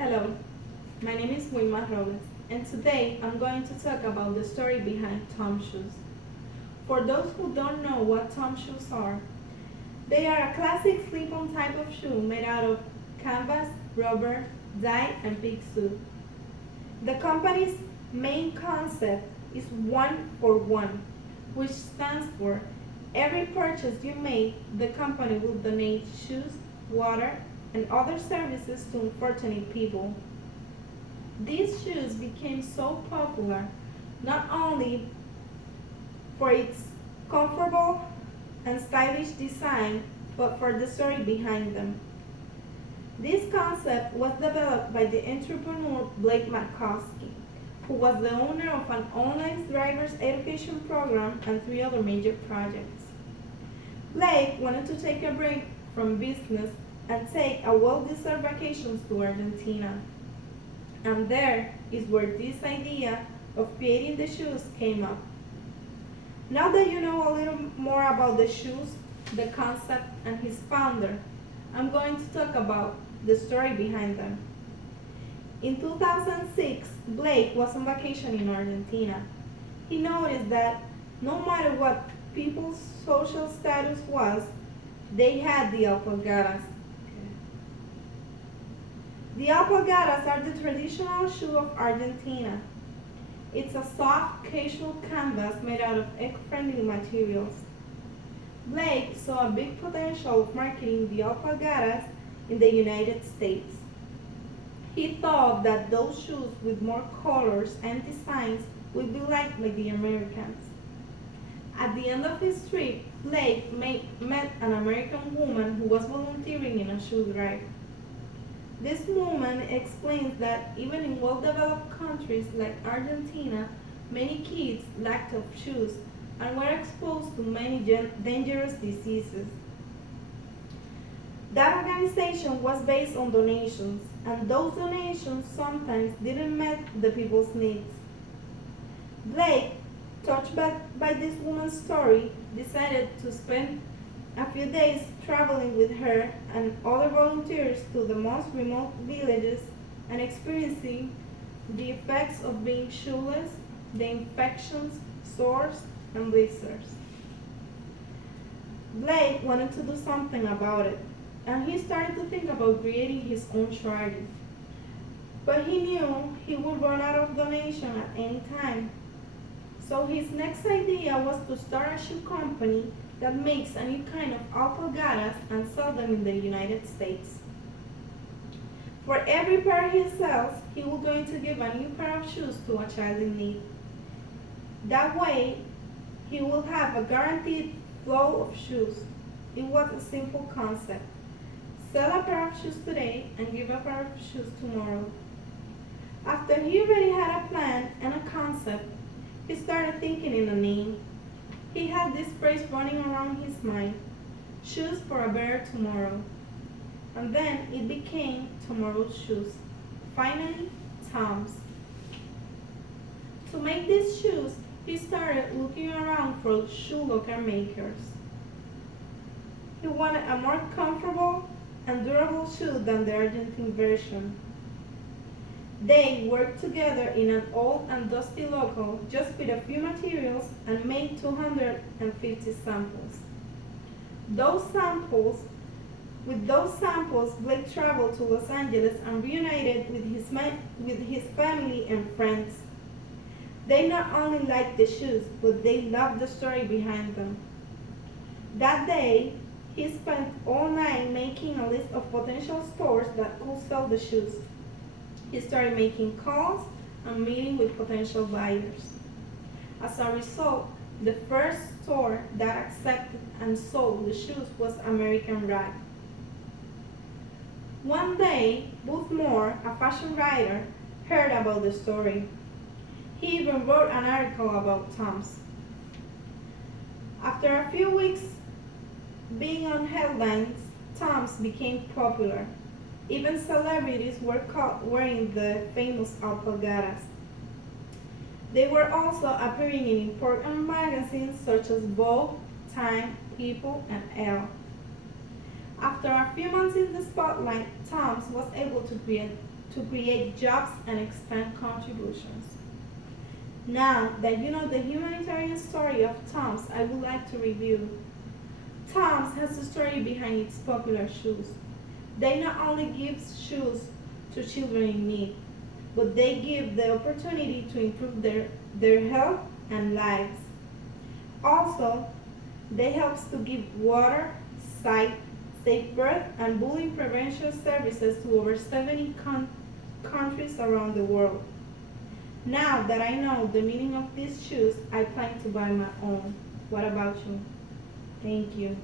Hello, my name is Wilma Robles, and today I'm going to talk about the story behind TOMS shoes. For those who don't know what TOMS shoes are, they are a classic slip-on type of shoe made out of canvas, rubber, dye, and pig suit. The company's main concept is one for one, which stands for every purchase you make, the company will donate shoes, water, and other services to unfortunate people. These shoes became so popular not only for its comfortable and stylish design, but for the story behind them. This concept was developed by the entrepreneur Blake Markowski, who was the owner of an online driver's education program and three other major projects. Blake wanted to take a break from business and take a well-deserved vacation to Argentina. And there is where this idea of creating the shoes came up. Now that you know a little more about the shoes, the concept, and his founder, I'm going to talk about the story behind them. In 2006, Blake was on vacation in Argentina. He noticed that no matter what people's social status was, they had the alpargatas. The alpargatas are the traditional shoe of Argentina. It's a soft, casual canvas made out of eco-friendly materials. Blake saw a big potential of marketing the alpargatas in the United States. He thought that those shoes with more colors and designs would be liked by the Americans. At the end of his trip, Blake met an American woman who was volunteering in a shoe drive. This woman explains that even in well-developed countries like Argentina, many kids lacked of shoes and were exposed to many dangerous diseases. That organization was based on donations, and those donations sometimes didn't meet the people's needs. Blake, touched by this woman's story, decided to spend a few days traveling with her and other volunteers to the most remote villages and experiencing the effects of being shoeless, the infections, sores, and blisters. Blake wanted to do something about it, and he started to think about creating his own charity. But he knew he would run out of donation at any time. So his next idea was to start a shoe company that makes a new kind of alpargatas and sell them in the United States. For every pair he sells, he will going to give a new pair of shoes to a child in need. That way, he will have a guaranteed flow of shoes. It was a simple concept. Sell a pair of shoes today and give a pair of shoes tomorrow. After he already had a plan and a concept, he started thinking in a name. He had this phrase running around his mind, shoes for a better tomorrow. And then it became tomorrow's shoes. Finally, TOMS. To make these shoes, he started looking around for shoe locker makers. He wanted a more comfortable and durable shoe than the Argentine version. They worked together in an old and dusty local just with a few materials and made 250 samples. With those samples, Blake traveled to Los Angeles and reunited with his family and friends. They not only liked the shoes, but they loved the story behind them. That day, he spent all night making a list of potential stores that could sell the shoes. He started making calls and meeting with potential buyers. As a result, the first store that accepted and sold the shoes was American Rag. One day, Booth Moore, a fashion writer, heard about the story. He even wrote an article about TOMS. After a few weeks being on headlines, TOMS became popular. Even celebrities were caught wearing the famous alpargatas. They were also appearing in important magazines such as Vogue, Time, People, and Elle. After a few months in the spotlight, TOMS was able to create jobs and expand contributions. Now that you know the humanitarian story of TOMS, I would like to review. TOMS has a story behind its popular shoes. They not only give shoes to children in need, but they give the opportunity to improve their health and lives. Also, they help to give water, sight, safe birth, and bullying prevention services to over 70 countries around the world. Now that I know the meaning of these shoes, I plan to buy my own. What about you? Thank you.